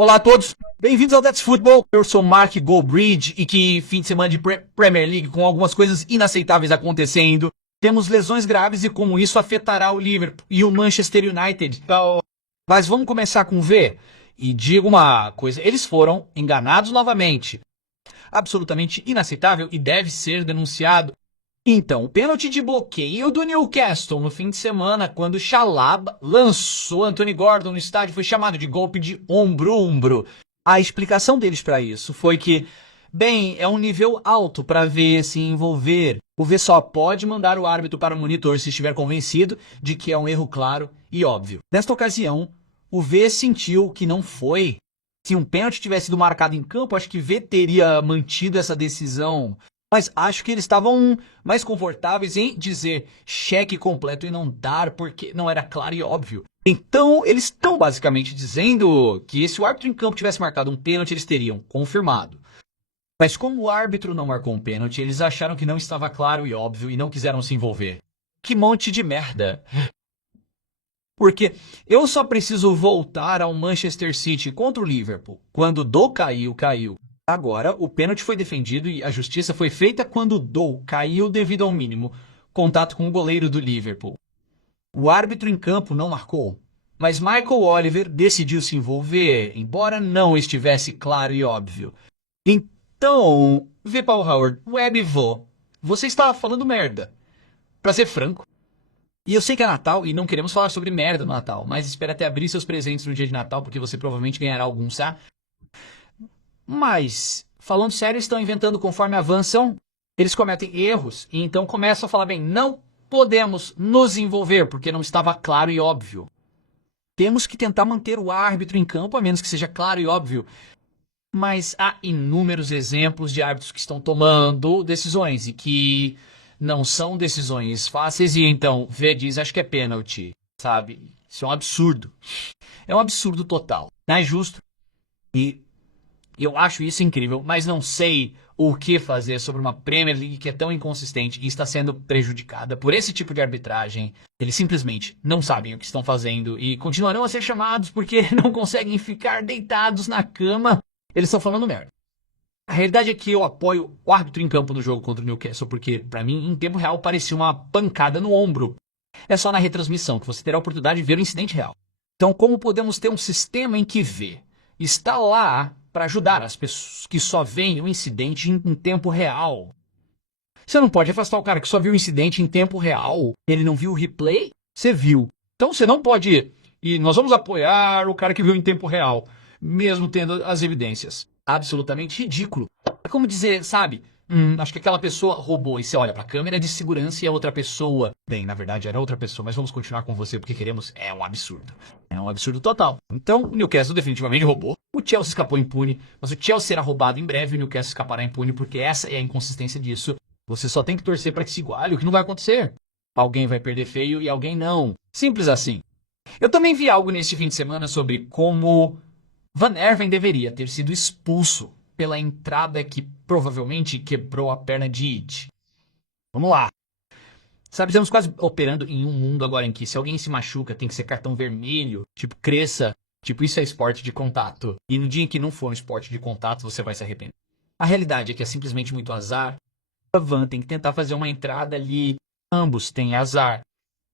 Olá a todos, bem-vindos ao That's Football. Eu sou Mark Goldbridge e que fim de semana de Premier League com algumas coisas inaceitáveis acontecendo. Temos lesões graves e como isso afetará o Liverpool e o Manchester United. Mas vamos começar com V. E digo uma coisa, eles foram enganados novamente. Absolutamente inaceitável e deve ser denunciado. Então, o pênalti de bloqueio do Newcastle no fim de semana, quando Chalobah lançou Anthony Gordon no estádio, foi chamado de golpe de ombro-ombro. A explicação deles para isso foi que, bem, é um nível alto para V se envolver. O V só pode mandar o árbitro para o monitor se estiver convencido de que é um erro claro e óbvio. Nesta ocasião, o V sentiu que não foi. Se um pênalti tivesse sido marcado em campo, acho que V teria mantido essa decisão. Mas acho que eles estavam mais confortáveis em dizer cheque completo e não dar porque não era claro e óbvio. Então, eles estão basicamente dizendo que se o árbitro em campo tivesse marcado um pênalti, eles teriam confirmado. Mas como o árbitro não marcou um pênalti, eles acharam que não estava claro e óbvio e não quiseram se envolver. Que monte de merda. Porque eu só preciso voltar ao Manchester City contra o Liverpool. Quando Doe caiu, caiu. Agora, o pênalti foi defendido e a justiça foi feita quando Doe caiu devido ao mínimo contato com o goleiro do Liverpool. O árbitro em campo não marcou, mas Michael Oliver decidiu se envolver, embora não estivesse claro e óbvio. Então, vê Paul Howard, Web vô, você estava falando merda. Pra ser franco. E eu sei que é Natal e não queremos falar sobre merda no Natal, mas espera até abrir seus presentes no dia de Natal porque você provavelmente ganhará alguns, tá? Mas, falando sério, estão inventando conforme avançam, eles cometem erros e então começam a falar, bem, não podemos nos envolver porque não estava claro e óbvio. Temos que tentar manter o árbitro em campo, a menos que seja claro e óbvio. Mas há inúmeros exemplos de árbitros que estão tomando decisões e que não são decisões fáceis e então V diz, acho que é pênalti, sabe? Isso é um absurdo. É um absurdo total. Não é justo. E eu acho isso incrível, mas não sei o que fazer sobre uma Premier League que é tão inconsistente e está sendo prejudicada por esse tipo de arbitragem. Eles simplesmente não sabem o que estão fazendo e continuarão a ser chamados porque não conseguem ficar deitados na cama. Eles estão falando merda. A realidade é que eu apoio o árbitro em campo no jogo contra o Newcastle porque, pra mim, em tempo real, parecia uma pancada no ombro. É só na retransmissão que você terá a oportunidade de ver o incidente real. Então, como podemos ter um sistema em que V está lá para ajudar as pessoas que só veem o incidente em tempo real? Você não pode afastar o cara que só viu o incidente em tempo real. Ele não viu o replay? Você viu. Então você não pode ir. E nós vamos apoiar o cara que viu em tempo real, mesmo tendo as evidências. Absolutamente ridículo. É como dizer, sabe? Acho que aquela pessoa roubou e você olha pra câmera de segurança e é outra pessoa. Bem, na verdade era outra pessoa, mas vamos continuar com você porque queremos. É um absurdo. É um absurdo total. Então, o Newcastle definitivamente roubou. O Chelsea escapou impune, mas o Chelsea será roubado em breve e o Newcastle escapará impune porque essa é a inconsistência disso. Você só tem que torcer para que se iguale, o que não vai acontecer. Alguém vai perder feio e alguém não. Simples assim. Eu também vi algo neste fim de semana sobre como Van Erven deveria ter sido expulso pela entrada que provavelmente quebrou a perna de It. Vamos lá. Sabe, estamos quase operando em um mundo agora em que se alguém se machuca tem que ser cartão vermelho, tipo cresça, tipo isso é esporte de contato. E no dia em que não for um esporte de contato você vai se arrepender. A realidade é que é simplesmente muito azar. A Van tem que tentar fazer uma entrada ali. Ambos têm azar.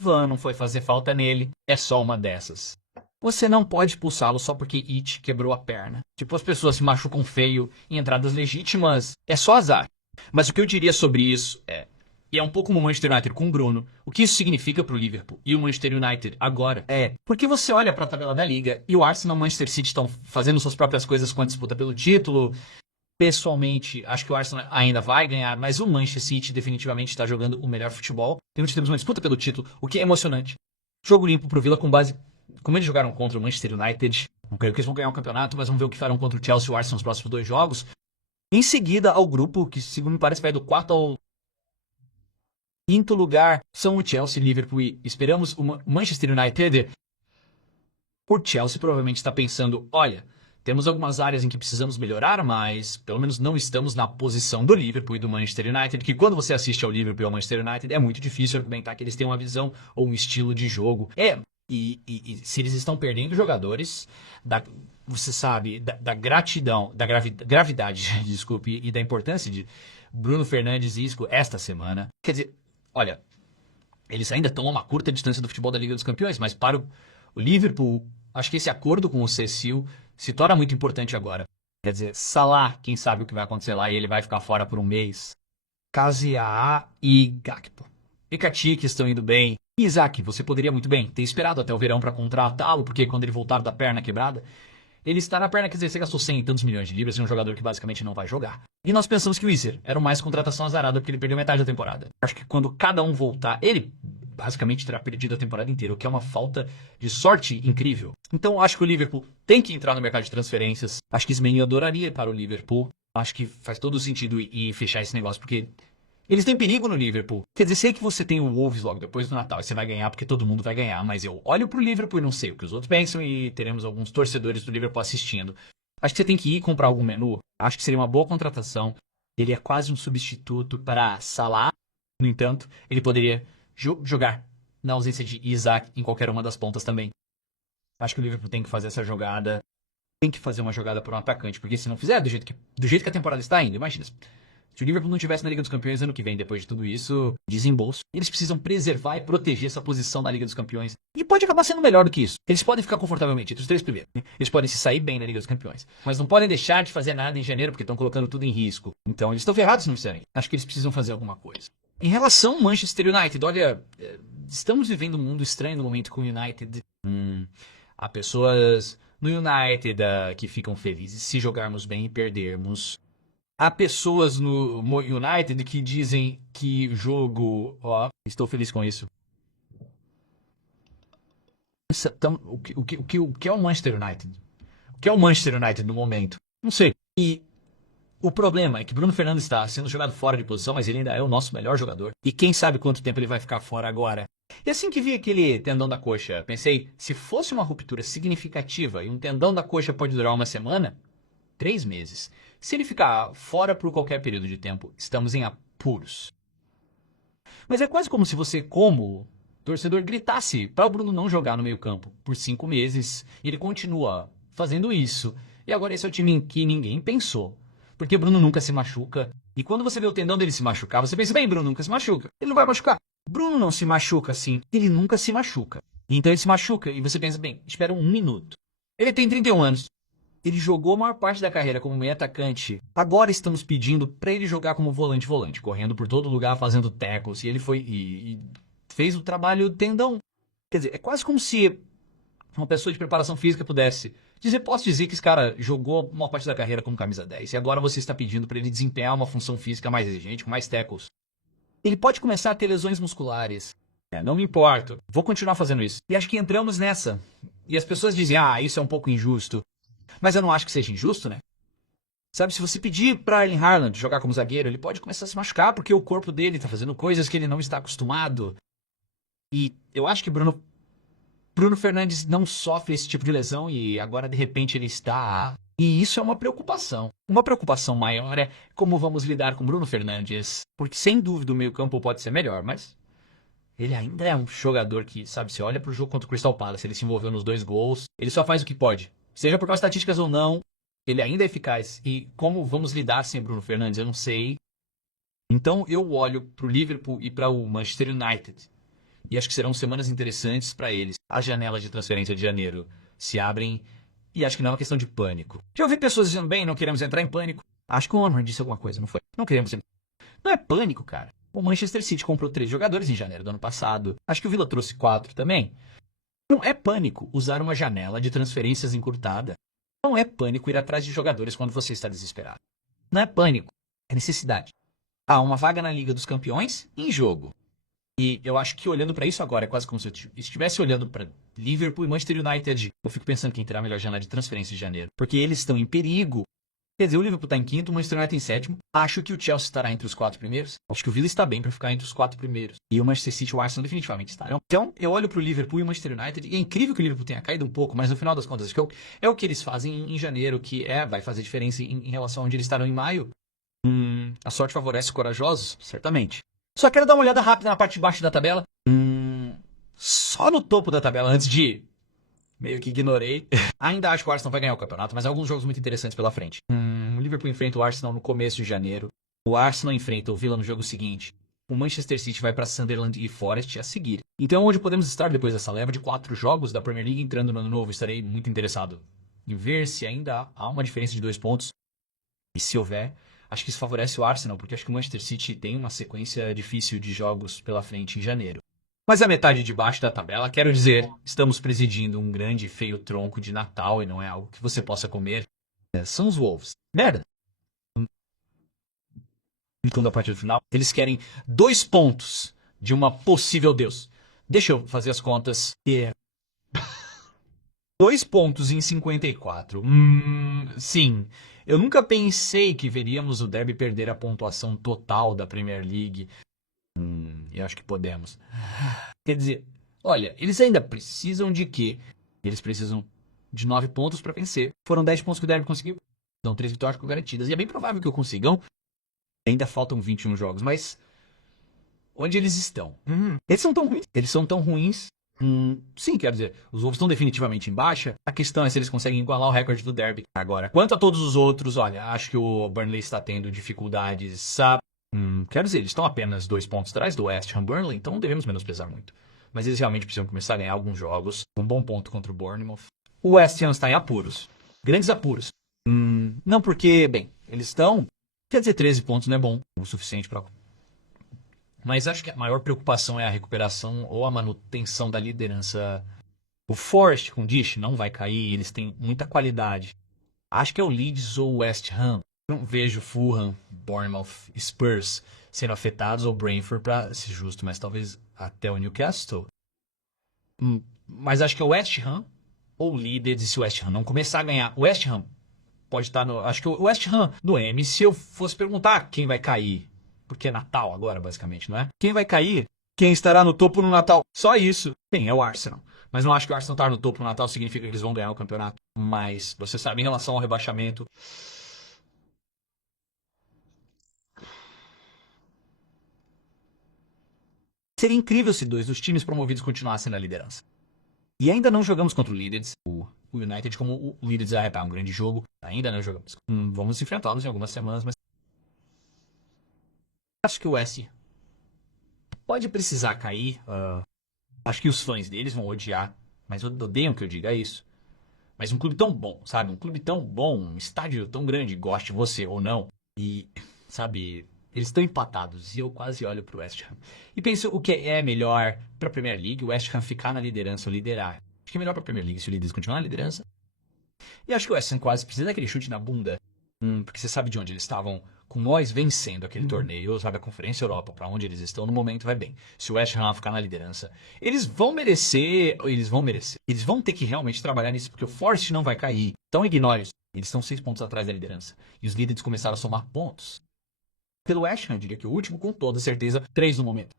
Van não foi fazer falta nele, é só uma dessas. Você não pode expulsá-lo só porque It quebrou a perna. Tipo, as pessoas se machucam feio em entradas legítimas. É só azar. Mas o que eu diria sobre isso é... E é um pouco como o Manchester United com o Bruno. O que isso significa pro Liverpool e o Manchester United agora é... Porque você olha pra tabela da Liga e o Arsenal e o Manchester City estão fazendo suas próprias coisas com a disputa pelo título. Pessoalmente, acho que o Arsenal ainda vai ganhar, mas o Manchester City definitivamente está jogando o melhor futebol. Temos uma disputa pelo título, o que é emocionante. Jogo limpo pro Villa com base... Como eles jogaram contra o Manchester United, não creio que eles vão ganhar o campeonato, mas vamos ver o que farão contra o Chelsea e o Arsenal nos próximos 2 jogos. Em seguida, ao grupo, que segundo me parece vai do 4º ao 5º lugar, são o Chelsea, Liverpool e esperamos o Manchester United. O Chelsea provavelmente está pensando, olha, temos algumas áreas em que precisamos melhorar, mas pelo menos não estamos na posição do Liverpool e do Manchester United, que quando você assiste ao Liverpool e ao Manchester United é muito difícil argumentar que eles têm uma visão ou um estilo de jogo. E se eles estão perdendo jogadores você sabe, da gratidão, da gravidade, desculpe, e da importância de Bruno Fernandes e Isco esta semana. Quer dizer, olha, eles ainda estão a uma curta distância do futebol da Liga dos Campeões, mas para o Liverpool, acho que esse acordo com o Cecil se torna muito importante agora. Quer dizer, Salah, quem sabe o que vai acontecer lá e ele vai ficar fora por um mês. Caziá e Gakpo. E Kati, que estão indo bem. E Isaac, você poderia muito bem ter esperado até o verão para contratá-lo, porque quando ele voltar da perna quebrada, ele está na perna, quer dizer, você gastou 100 e tantos milhões de libras em um jogador que basicamente não vai jogar. E nós pensamos que o Iser era mais contratação azarada porque ele perdeu metade da temporada. Acho que quando cada um voltar, ele basicamente terá perdido a temporada inteira, o que é uma falta de sorte incrível. Então acho que o Liverpool tem que entrar no mercado de transferências. Acho que Ismael adoraria ir para o Liverpool. Acho que faz todo sentido ir fechar esse negócio, porque eles têm perigo no Liverpool. Quer dizer, sei que você tem o Wolves logo depois do Natal e você vai ganhar porque todo mundo vai ganhar, mas eu olho pro Liverpool e não sei o que os outros pensam e teremos alguns torcedores do Liverpool assistindo. Acho que você tem que ir comprar algum menu. Acho que seria uma boa contratação. Ele é quase um substituto para Salah. No entanto, ele poderia jogar na ausência de Isaac em qualquer uma das pontas também. Acho que o Liverpool tem que fazer essa jogada. Tem que fazer uma jogada por um atacante, porque se não fizer do jeito que a temporada está indo, imagina. Se o Liverpool não estivesse na Liga dos Campeões ano que vem, depois de tudo isso, desembolso, eles precisam preservar e proteger essa posição na Liga dos Campeões. E pode acabar sendo melhor do que isso. Eles podem ficar confortavelmente entre os 3 primeiros. Eles podem se sair bem na Liga dos Campeões. Mas não podem deixar de fazer nada em janeiro, porque estão colocando tudo em risco. Então eles estão ferrados se não fizerem. Acho que eles precisam fazer alguma coisa. Em relação ao Manchester United, olha, estamos vivendo um mundo estranho no momento com o United. Há pessoas no United que ficam felizes se jogarmos bem e perdermos. Há pessoas no United que dizem que o jogo... Ó, estou feliz com isso. Então, o que é o Manchester United? O que é o Manchester United no momento? Não sei. E o problema é que Bruno Fernandes está sendo jogado fora de posição, mas ele ainda é o nosso melhor jogador. E quem sabe quanto tempo ele vai ficar fora agora. E assim que vi aquele tendão da coxa, pensei, se fosse uma ruptura significativa e um tendão da coxa pode durar uma semana, 3 meses. Se ele ficar fora por qualquer período de tempo, estamos em apuros. Mas é quase como se você, como torcedor, gritasse para o Bruno não jogar no meio-campo por 5 meses. E ele continua fazendo isso. E agora esse é o time em que ninguém pensou. Porque o Bruno nunca se machuca. E quando você vê o tendão dele se machucar, você pensa, bem, Bruno nunca se machuca. Ele não vai machucar. Bruno não se machuca assim. Ele nunca se machuca. Então ele se machuca e você pensa, bem, espera 1 minuto. Ele tem 31 anos. Ele jogou a maior parte da carreira como meio atacante. Agora estamos pedindo para ele jogar como volante, correndo por todo lugar, fazendo tackles. E ele foi e fez o trabalho tendão. Quer dizer, é quase como se uma pessoa de preparação física pudesse dizer, posso dizer que esse cara jogou a maior parte da carreira como camisa 10. E agora você está pedindo para ele desempenhar uma função física mais exigente, com mais tackles. Ele pode começar a ter lesões musculares. Não me importo. Vou continuar fazendo isso. E acho que entramos nessa. E as pessoas dizem, isso é um pouco injusto. Mas eu não acho que seja injusto, né? Sabe, se você pedir para Erling Haaland jogar como zagueiro, ele pode começar a se machucar porque o corpo dele tá fazendo coisas que ele não está acostumado. E eu acho que Bruno Fernandes não sofre esse tipo de lesão e agora de repente ele está... E isso é uma preocupação. Uma preocupação maior é como vamos lidar com Bruno Fernandes. Porque sem dúvida o meio-campo pode ser melhor, mas ele ainda é um jogador que, sabe, você olha pro jogo contra o Crystal Palace, ele se envolveu nos 2 gols, ele só faz o que pode. Seja por causa de estatísticas ou não, ele ainda é eficaz. E como vamos lidar sem Bruno Fernandes, eu não sei. Então eu olho para o Liverpool e para o Manchester United. E acho que serão semanas interessantes para eles. As janelas de transferência de janeiro se abrem e acho que não é uma questão de pânico. Já ouvi pessoas dizendo, bem, não queremos entrar em pânico. Acho que o Onward disse alguma coisa, não foi? Não queremos entrar. Não é pânico, cara. O Manchester City comprou 3 jogadores em janeiro do ano passado. Acho que o Villa trouxe 4 também. Não é pânico usar uma janela de transferências encurtada. Não é pânico ir atrás de jogadores quando você está desesperado. Não é pânico, é necessidade. Há uma vaga na Liga dos Campeões em jogo. E eu acho que olhando para isso agora é quase como se eu estivesse olhando para Liverpool e Manchester United. Eu fico pensando quem terá a melhor janela de transferência de janeiro. Porque eles estão em perigo. Quer dizer, o Liverpool está em 5º, o Manchester United em 7º. Acho que o Chelsea estará entre os 4 primeiros. Acho que o Villa está bem para ficar entre os 4 primeiros. E o Manchester City e o Arsenal definitivamente estarão. Então, eu olho para o Liverpool e o Manchester United. E é incrível que o Liverpool tenha caído um pouco, mas no final das contas, acho que é o que eles fazem em janeiro, que vai fazer diferença em relação a onde eles estarão em maio. A sorte favorece os corajosos, certamente. Só quero dar uma olhada rápida na parte de baixo da tabela. Só no topo da tabela, antes de Meio que ignorei. Ainda acho que o Arsenal vai ganhar o campeonato, mas há alguns jogos muito interessantes pela frente. O Liverpool enfrenta o Arsenal no começo de janeiro. O Arsenal enfrenta o Villa no jogo seguinte. O Manchester City vai para Sunderland e Forest a seguir. Então, onde podemos estar depois dessa leva de 4 jogos da Premier League entrando no ano novo? Estarei muito interessado em ver se ainda há uma diferença de 2 pontos. E se houver, acho que isso favorece o Arsenal, porque acho que o Manchester City tem uma sequência difícil de jogos pela frente em janeiro. Mas a metade de baixo da tabela, quero dizer, estamos presidindo um grande e feio tronco de Natal e não é algo que você possa comer. São os Wolves. Merda. Então, da partida final, eles querem 2 pontos de uma possível Deus. Deixa eu fazer as contas. 2 pontos em 54. Sim. Eu nunca pensei que veríamos o Derby perder a pontuação total da Premier League. Eu acho que podemos. Quer dizer, olha, eles ainda precisam de quê? Eles precisam de 9 pontos para vencer. Foram 10 pontos que o Derby conseguiu. São 3 vitórias garantidas. E é bem provável que o consigam. Ainda faltam 21 jogos, mas onde eles estão? Eles são tão ruins. Eles são tão ruins. Sim, quero dizer, os Wolves estão definitivamente em baixa. A questão é se eles conseguem igualar o recorde do Derby. Agora, quanto a todos os outros, olha, acho que o Burnley está tendo dificuldades. Quero dizer, eles estão apenas 2 pontos atrás do West Ham Burnley, então não devemos menosprezar muito. Mas eles realmente precisam começar a ganhar alguns jogos. Um bom ponto contra o Bournemouth. O West Ham está em apuros. Grandes apuros. Não porque, bem, eles estão... Quer dizer, 13 pontos não é bom o suficiente para... Mas acho que a maior preocupação é a recuperação ou a manutenção da liderança. O Forest com Dish não vai cair, eles têm muita qualidade. Acho que é o Leeds ou o West Ham. Não vejo Fulham, Bournemouth, Spurs sendo afetados ou Brentford para ser justo, mas talvez até o Newcastle. Mas acho que é o West Ham ou o Leeds, e se o West Ham não começar a ganhar, o West Ham pode estar no... Acho que o West Ham no M, se eu fosse perguntar quem vai cair, porque é Natal agora, basicamente, não é? Quem vai cair? Quem estará no topo no Natal? Só isso. Bem, é o Arsenal. Mas não acho que o Arsenal estar no topo no Natal significa que eles vão ganhar o campeonato. Mas, você sabe, em relação ao rebaixamento... Seria incrível se 2 dos times promovidos continuassem na liderança. E ainda não jogamos contra o Leeds, o United, como o Leeds é um grande jogo. Ainda não jogamos. Vamos enfrentá-los em algumas semanas, mas... Acho que o West pode precisar cair. Acho que os fãs deles vão odiar, mas odeiam que eu diga isso. Mas um clube tão bom, sabe? Um clube tão bom, um estádio tão grande, goste você ou não. E, sabe, eles estão empatados e eu quase olho pro West Ham. E penso o que é melhor pra Premier League, o West Ham ficar na liderança ou liderar. Acho que é melhor pra Premier League se o Leeds continuar na liderança. E acho que o West Ham quase precisa daquele chute na bunda. Porque você sabe de onde eles estavam com nós vencendo aquele torneio, sabe, a Conferência Europa, pra onde eles estão no momento vai bem. Se o West Ham ficar na liderança, eles vão merecer, eles vão ter que realmente trabalhar nisso, porque o Forest não vai cair. Então ignore isso. Eles estão 6 pontos atrás da liderança. E os líderes começaram a somar pontos. Pelo West Ham, eu diria que o último, com toda certeza, 3 no momento.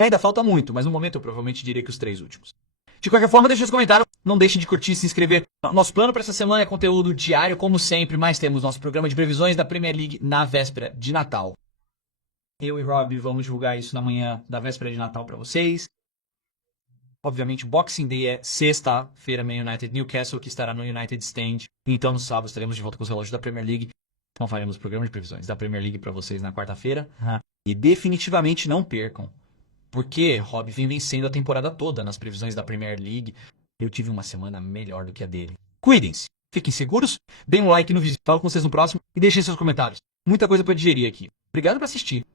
Ainda falta muito, mas no momento eu provavelmente diria que os 3 últimos. De qualquer forma, deixe nos comentários. Não deixem de curtir e se inscrever. Nosso plano para essa semana é conteúdo diário, como sempre, mas temos nosso programa de previsões da Premier League na véspera de Natal. Eu e Rob vamos divulgar isso na manhã da véspera de Natal para vocês. Obviamente, o Boxing Day é sexta-feira, Man United Newcastle, que estará no United Stand. Então, no sábado, estaremos de volta com os relógios da Premier League. Então, faremos o programa de previsões da Premier League para vocês na quarta-feira. E definitivamente não percam. Porque Rob vem vencendo a temporada toda nas previsões da Premier League. Eu tive uma semana melhor do que a dele. Cuidem-se, fiquem seguros, deem um like no vídeo, falo com vocês no próximo e deixem seus comentários. Muita coisa para digerir aqui. Obrigado por assistir.